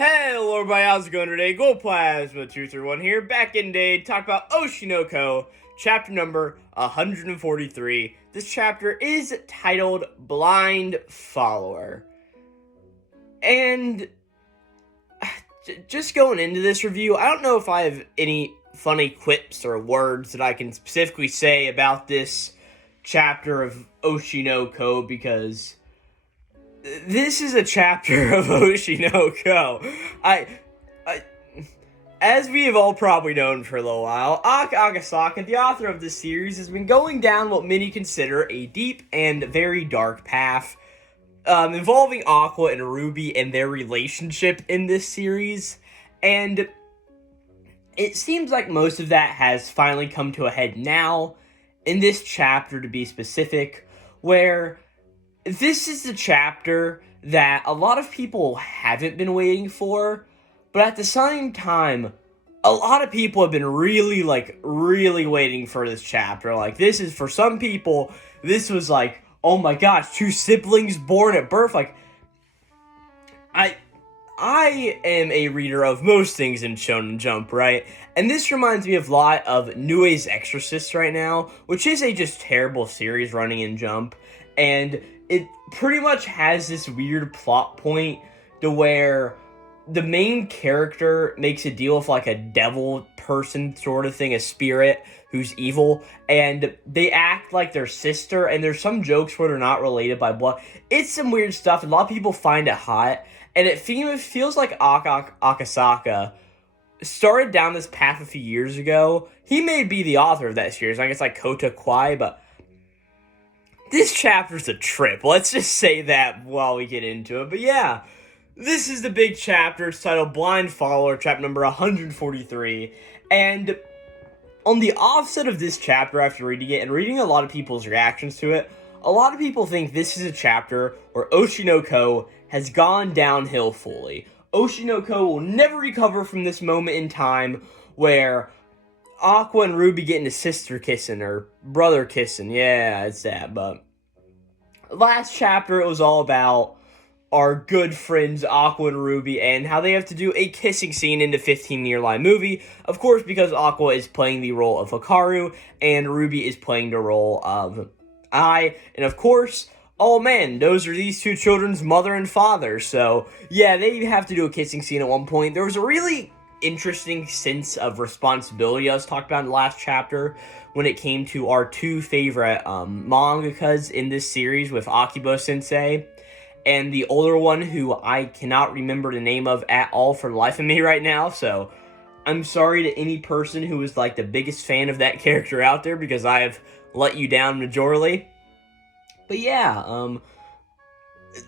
Hello everybody, how's it going today? Glowplasma231 here, back in day to talk about Oshi, chapter number 143. This chapter is titled Blind Follower. And just going into this review, I don't know if I have any funny quips or words that I can specifically say about this chapter of Oshi, because this is a chapter of Oshi. As we have all probably known for a little while, Akane, the author of this series, has been going down what many consider a deep and very dark path, involving Aqua and Ruby and their relationship in this series, and it seems like most of that has finally come to a head now, in this chapter to be specific, where this is the chapter that a lot of people haven't been waiting for, but at the same time, a lot of people have been really waiting for this chapter. Like, this is, for some people, this was like, oh my gosh, two siblings born at birth. Like, I am a reader of most things in Shonen Jump, right? And this reminds me of a lot of Nue's Exorcist right now, which is a just terrible series running in Jump, and it pretty much has this weird plot point to where the main character makes a deal with like a devil person sort of thing, a spirit who's evil, and they act like their sister, and there's some jokes where they're not related by blood. It's some weird stuff, and a lot of people find it hot, and it feels like Akasaka started down this path a few years ago. He may be the author of that series, I guess like Kota Kwai, but this chapter's a trip. Let's just say that while we get into it. But yeah, this is the big chapter. It's titled Blind Follower, chapter number 143. And on the offset of this chapter, after reading it and reading a lot of people's reactions to it, a lot of people think this is a chapter where Oshi has gone downhill fully. Oshi will never recover from this moment in time where Aqua and Ruby getting a sister kissing or brother kissing. Yeah, it's that. But last chapter, it was all about our good friends Aqua and Ruby and how they have to do a kissing scene in the 15-year line movie. Of course, because Aqua is playing the role of Hikaru and Ruby is playing the role of Ai. And of course, oh man, those are these two children's mother and father. So yeah, they have to do a kissing scene at one point. There was a really interesting sense of responsibility I was talking about in the last chapter when it came to our two favorite mangakas in this series, with Akibo Sensei and the older one who I cannot remember the name of at all for the life of me right now, so I'm sorry to any person who is like the biggest fan of that character out there, because I have let you down majorly. But yeah,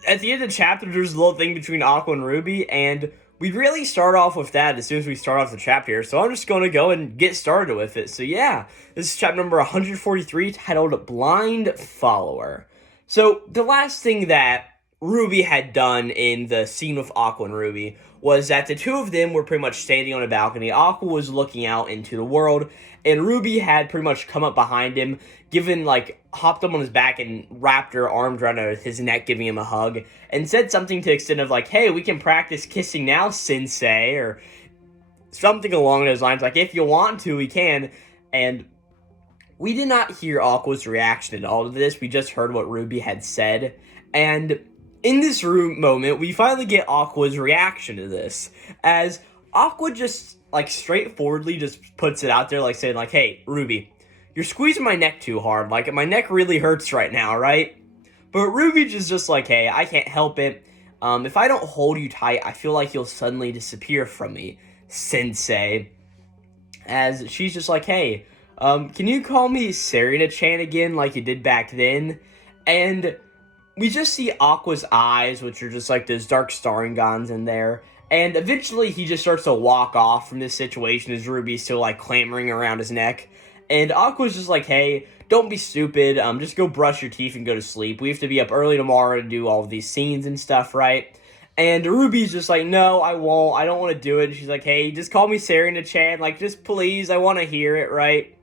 at the end of the chapter, there's a little thing between Aqua and Ruby, and we really start off with that as soon as we start off the chapter here, so I'm just going to go and get started with it. So yeah, this is chapter number 143, titled Blind Follower. So the last thing that Ruby had done in the scene with Aqua and Ruby was that the two of them were pretty much standing on a balcony. Aqua was looking out into the world, and Ruby had pretty much come up behind him, hopped up on his back and wrapped her arms around his neck, giving him a hug, and said something to the extent of like, hey, we can practice kissing now, sensei, or something along those lines, like, if you want to, we can. And we did not hear Aqua's reaction at all to this. We just heard what Ruby had said, and in this room moment, we finally get Aqua's reaction to this, as Aqua just, straightforwardly just puts it out there, saying, hey, Ruby, you're squeezing my neck too hard, my neck really hurts right now, right? But Ruby just hey, I can't help it, if I don't hold you tight, I feel like you'll suddenly disappear from me, sensei, as she's just hey, can you call me Serena-chan again like you did back then? And we just see Aqua's eyes, which are just those dark Starringons in there. And eventually he just starts to walk off from this situation as Ruby's still clamoring around his neck. And Aqua's just hey, don't be stupid. Just go brush your teeth and go to sleep. We have to be up early tomorrow to do all of these scenes and stuff, right? And Ruby's just no, I won't. I don't want to do it. And she's hey, just call me Serena-chan. Just please, I want to hear it, right?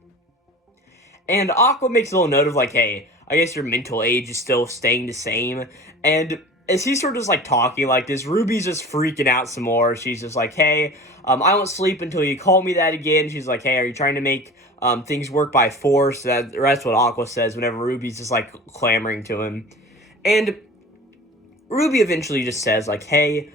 And Aqua makes a little note of hey, I guess your mental age is still staying the same. And as he's sort of just, like, talking like this, Ruby's just freaking out some more. She's just like, hey, I won't sleep until you call me that again. She's like, hey, are you trying to make things work by force? That's what Aqua says whenever Ruby's just, like, clamoring to him. And Ruby eventually just says, like, hey,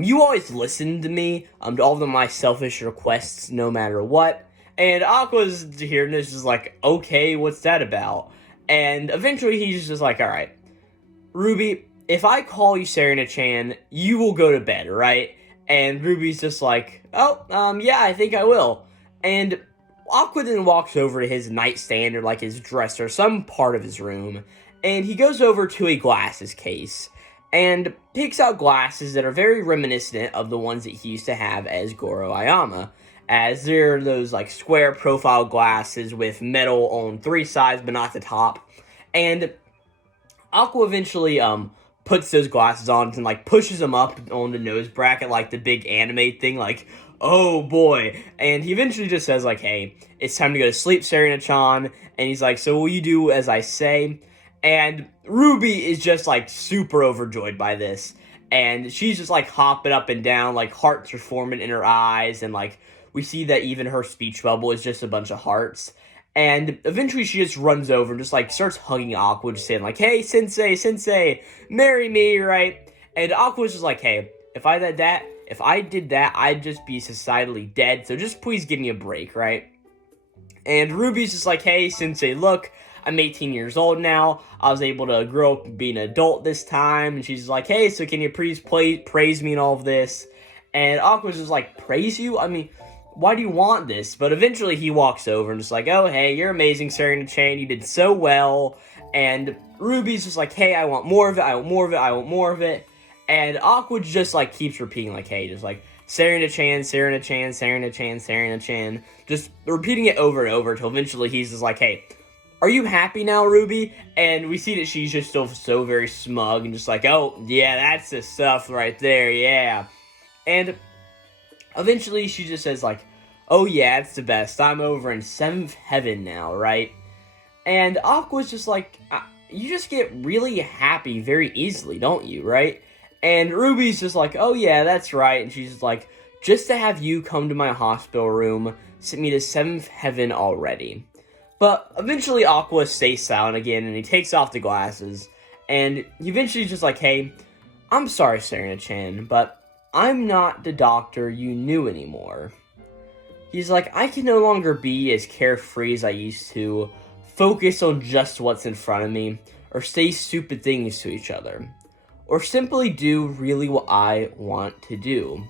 you always listen to me, to all of my selfish requests no matter what. And Aqua's hearing this is like, okay, what's that about? And eventually he's just like, alright, Ruby, if I call you Serena-chan, you will go to bed, right? And Ruby's just like, oh, yeah, I think I will. And Aqua then walks over to his nightstand or like his dresser, some part of his room, and he goes over to a glasses case and picks out glasses that are very reminiscent of the ones that he used to have as Goro Ayama, as they're those, like, square profile glasses with metal on 3 sides, but not the top. And Aqua eventually, puts those glasses on and, like, pushes them up on the nose bracket, like the big anime thing, like, oh boy. And he eventually just says, like, hey, it's time to go to sleep, Serena-chan. And he's like, so will you do as I say? And Ruby is just, like, super overjoyed by this. And she's just, like, hopping up and down, like, hearts are forming in her eyes, and, like, we see that even her speech bubble is just a bunch of hearts. And eventually she just runs over and just, like, starts hugging Aqua, just saying, like, hey, sensei, marry me, right? And Aqua's just like, hey, if I did that, I'd just be societally dead, so just please give me a break, right? And Ruby's just like, hey, sensei, look, I'm 18 years old now. I was able to grow up and be an adult this time. And she's like, hey, so can you please praise me and all of this? And Aqua's just like, praise you? I mean, why do you want this? But eventually he walks over and just like, oh, hey, you're amazing, Serena-chan. You did so well. And Ruby's just like, hey, I want more of it. I want more of it. I want more of it. And Aqua just, like, keeps repeating, like, hey, just like, Serena-chan, Serena-chan, Serena-chan, Serena-chan. Just repeating it over and over until eventually he's just like, hey, are you happy now, Ruby? And we see that she's just still so very smug and just like, oh, yeah, that's the stuff right there, yeah. And eventually she just says, like, oh, yeah, it's the best. I'm over in 7th heaven now, right? And Aqua's just like, you just get really happy very easily, don't you, right? And Ruby's just like, oh, yeah, that's right. And she's like, just to have you come to my hospital room sent me to 7th heaven already. But eventually Aqua stays silent again, and he takes off the glasses, and he eventually just like, hey, I'm sorry, Serena-chan, but I'm not the doctor you knew anymore. He's like, I can no longer be as carefree as I used to, focus on just what's in front of me, or say stupid things to each other, or simply do really what I want to do.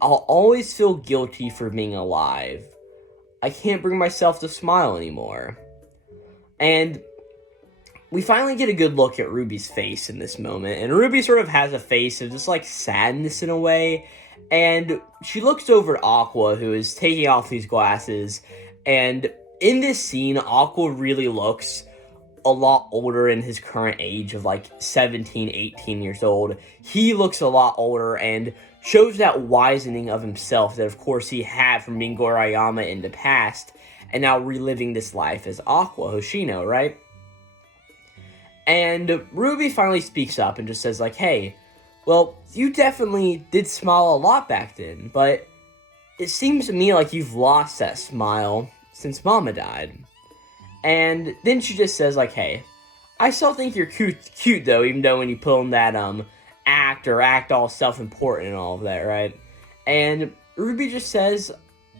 I'll always feel guilty for being alive. I can't bring myself to smile anymore. And we finally get a good look at Ruby's face in this moment, and Ruby sort of has a face of just, like, sadness in a way, and she looks over at Aqua, who is taking off these glasses, and in this scene, Aqua really looks a lot older in his current age of, like, 17, 18 years old. He looks a lot older and shows that wisening of himself that, of course, he had from being Gorayama in the past, and now reliving this life as Aqua Hoshino, right? And Ruby finally speaks up and just says, like, hey, well, you definitely did smile a lot back then, but it seems to me like you've lost that smile since Mama died. And then she just says, like, hey, I still think you're cute though, even though when you put on that, act all self-important and all of that, right? And Ruby just says,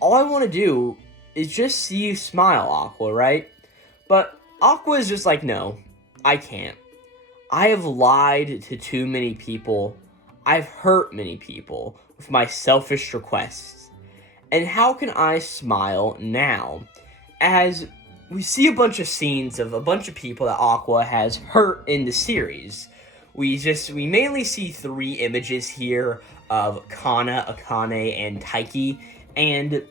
all I want to do is just see you smile, Aqua, right? But Aqua is just like, no, I can't. I have lied to too many people. I've hurt many people with my selfish requests. And how can I smile now? As we see a bunch of scenes of a bunch of people that Aqua has hurt in the series. We mainly see 3 images here of Kana, Akane, and Taiki, and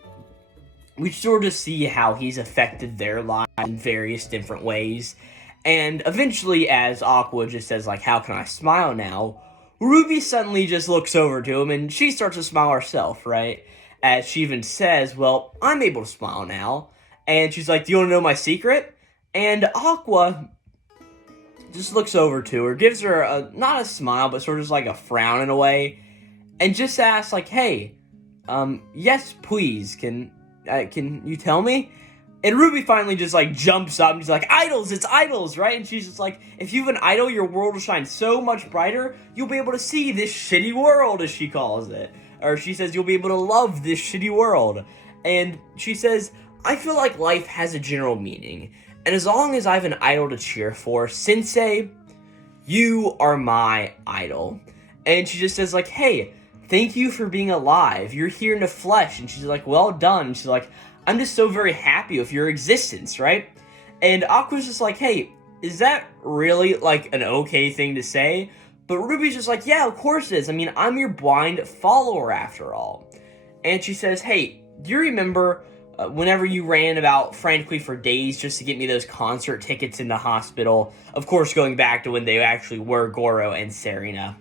we sort of see how he's affected their lives in various different ways. And eventually, as Aqua just says, like, how can I smile now? Ruby suddenly just looks over to him, and she starts to smile herself, right? As she even says, well, I'm able to smile now. And she's like, do you want to know my secret? And Aqua just looks over to her, gives her not a smile, but sort of like a frown in a way, and just asks like, "Hey, yes, please, can you tell me?" And Ruby finally just like jumps up and she's like, "Idols, it's idols, right?" And she's just like, "If you have an idol, your world will shine so much brighter. You'll be able to see this shitty world," as she calls it. Or she says, "You'll be able to love this shitty world." And she says, "I feel like life has a general meaning. And as long as I have an idol to cheer for, Sensei, you are my idol." And she just says like, "Hey, thank you for being alive. You're here in the flesh." And she's like, "Well done." And she's like, "I'm just so very happy with your existence, right?" And Aqua's just like, "Hey, is that really, like, an okay thing to say?" But Ruby's just like, "Yeah, of course it is. I mean, I'm your blind follower after all." And she says, "Hey, do you remember whenever you ran about frantically for days just to get me those concert tickets in the hospital?" Of course, going back to when they actually were Goro and Serena.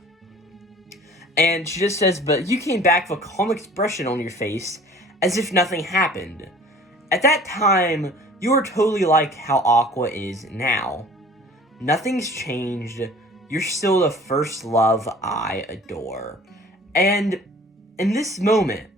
And she just says, "But you came back with a calm expression on your face, as if nothing happened. At that time, you were totally like how Aqua is now. Nothing's changed. You're still the first love I adore." And in this moment,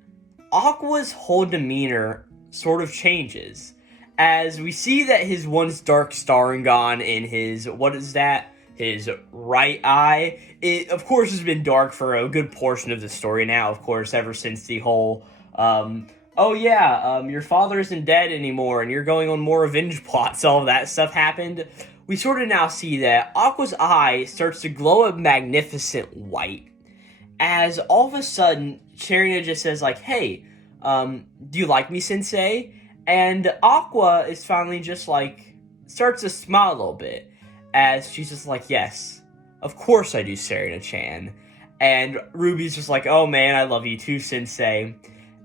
Aqua's whole demeanor sort of changes, as we see that his once dark starring gone in his, what is that? His right eye. It, of course, has been dark for a good portion of the story now, of course, ever since the whole, your father isn't dead anymore, and you're going on more revenge plots, all of that stuff happened. We sort of now see that Aqua's eye starts to glow a magnificent white, as all of a sudden, Serena just says, like, "Hey, do you like me, Sensei?" And Aqua is finally just, like, starts to smile a little bit, as she's just like, "Yes, of course I do, Serena-chan." And Ruby's just like, "Oh man, I love you too, Sensei."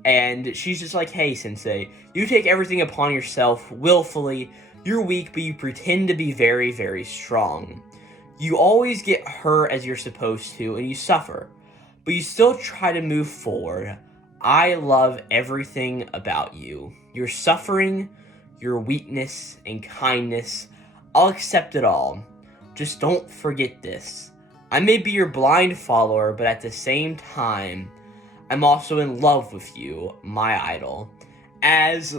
And she's just like, "Hey, Sensei, you take everything upon yourself willfully. You're weak, but you pretend to be very, very strong. You always get hurt as you're supposed to, and you suffer, but you still try to move forward. I love everything about you. Your suffering, your weakness, and kindness. I'll accept it all. Just don't forget this. I may be your blind follower, but at the same time, I'm also in love with you, my idol." As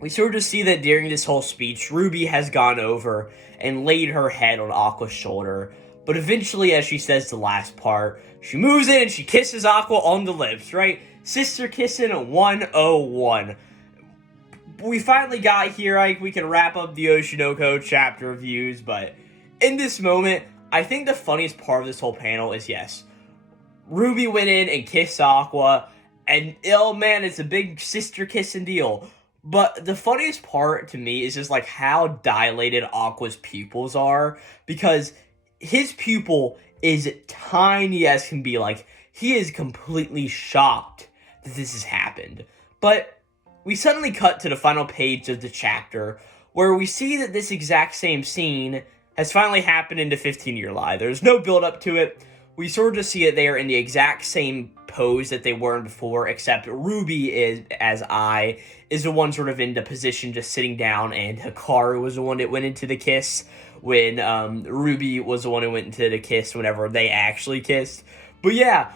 we sort of see that during this whole speech, Ruby has gone over and laid her head on Aqua's shoulder, but eventually, as she says the last part, she moves in and she kisses Aqua on the lips, right? Sister kissing 101. We finally got here, like, we can wrap up the Oshinoko chapter reviews, but in this moment, I think the funniest part of this whole panel is, yes, Ruby went in and kissed Aqua, and oh man, it's a big sister kissing deal. But the funniest part to me is just like how dilated Aqua's pupils are, because his pupil is tiny as can be. Like, he is completely shocked that this has happened. But we suddenly cut to the final page of the chapter, where we see that this exact same scene has finally happened in the 15-year lie. There's no build up to it. We sort of just see it there in the exact same pose that they were in before, except Ruby is the one sort of in the position just sitting down, and Hikaru was the one that went into the kiss when Ruby was the one who went into the kiss whenever they actually kissed. But yeah,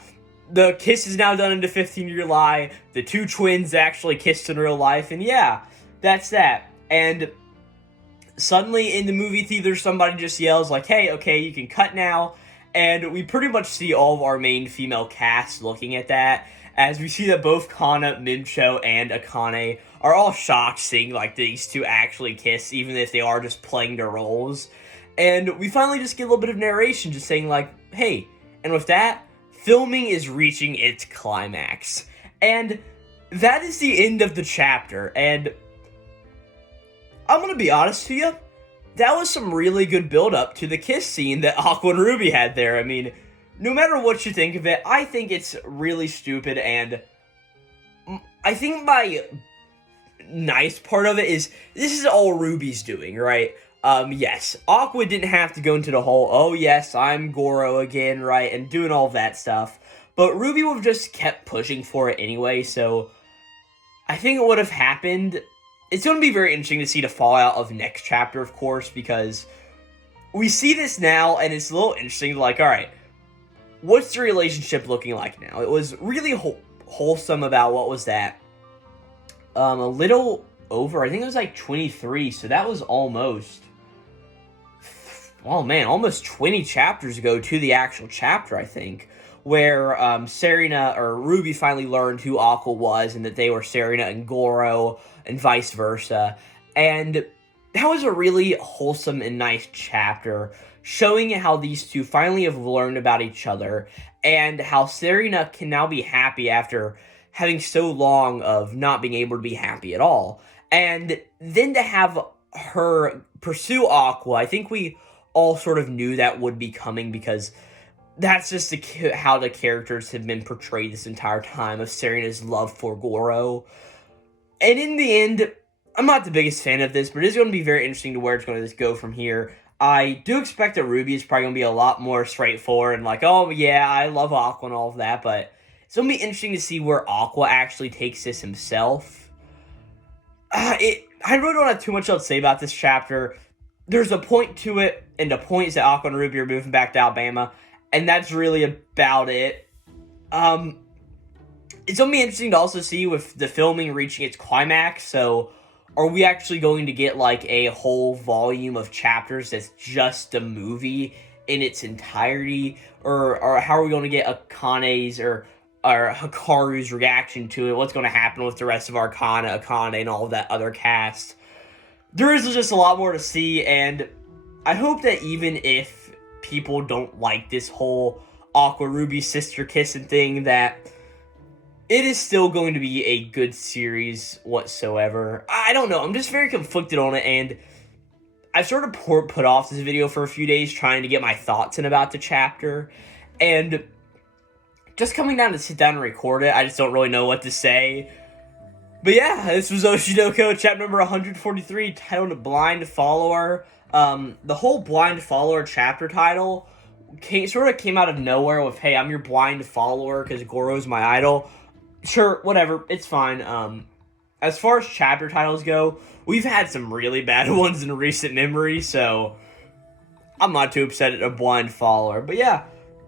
the kiss is now done in the 15-year lie. The two twins actually kissed in real life, and yeah, that's that. And suddenly in the movie theater, somebody just yells like, "Hey, okay, you can cut now." And we pretty much see all of our main female cast looking at that, as we see that both Kana, Mimcho, and Akane are all shocked seeing, like, these two actually kiss, even if they are just playing their roles. And we finally just get a little bit of narration just saying, like, "Hey," and with that, filming is reaching its climax. And that is the end of the chapter, and I'm gonna be honest to you, that was some really good build-up to the kiss scene that Aqua and Ruby had there. I mean, no matter what you think of it, I think it's really stupid, and I think my nice part of it is, this is all Ruby's doing, right? Yes, Aqua didn't have to go into the whole, "Oh yes, I'm Goro again," right, and doing all that stuff, but Ruby would have just kept pushing for it anyway, so I think it would have happened. It's going to be very interesting to see the fallout of next chapter, of course, because we see this now, and it's a little interesting, like, alright, what's the relationship looking like now? It was really wholesome about, what was that? A little over, I think it was like 23, so that was almost, oh man, almost 20 chapters ago to the actual chapter, I think, where Serena, or Ruby, finally learned who Aqua was, and that they were Serena and Goro, and vice versa, and that was a really wholesome and nice chapter, showing how these two finally have learned about each other, and how Serena can now be happy after having so long of not being able to be happy at all. And then to have her pursue Aqua, I think we all sort of knew that would be coming, because that's just how the characters have been portrayed this entire time, of Serena's love for Goro. And in the end, I'm not the biggest fan of this, but it is going to be very interesting to where it's going to go from here. I do expect that Ruby is probably going to be a lot more straightforward and like, oh yeah, I love Aqua and all of that, but it's going to be interesting to see where Aqua actually takes this himself. I really don't have too much else to say about this chapter. There's a point to it, and the point is that Aqua and Ruby are moving back to Alabama, and that's really about it. It's going to be interesting to also see with the filming reaching its climax, so are we actually going to get like a whole volume of chapters that's just a movie in its entirety? Or how are we going to get Akane's or Hikaru's reaction to it? What's going to happen with the rest of Akane, and all of that other cast? There is just a lot more to see, and I hope that even if people don't like this whole Aqua Ruby sister kissing thing, that it is still going to be a good series whatsoever. I don't know. I'm just very conflicted on it, and I've sort of put off this video for a few days trying to get my thoughts in about the chapter, and just coming down to sit down and record it, I just don't really know what to say. But yeah, this was Oshi chapter number 143, titled Blind Follower. The whole Blind Follower chapter title sort of came out of nowhere with, hey, I'm your blind follower because Goro's my idol. Sure, whatever, it's fine. As far as chapter titles go, we've had some really bad ones in recent memory, so I'm not too upset at a blind follower. But yeah,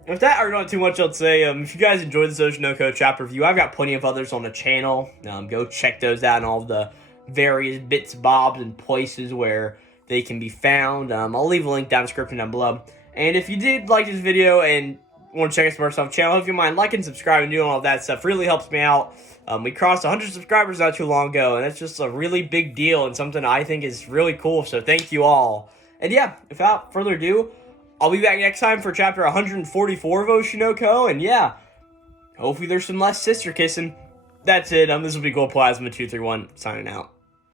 with that, I don't have too much else to say. If you guys enjoyed this Oshi chapter review, I've got plenty of others on the channel. Go check those out and all the various bits, bobs, and places where they can be found. I'll leave a link down in the description down below. And if you did like this video and want to check us out on our channel, if you mind liking, subscribing, doing all of that stuff, really helps me out. We crossed 100 subscribers not too long ago, and that's just a really big deal and something I think is really cool, so thank you all. And yeah, without further ado, I'll be back next time for chapter 144 of Oshi, and yeah, hopefully there's some less sister kissing. That's it. This will be Glowplasma231 signing out.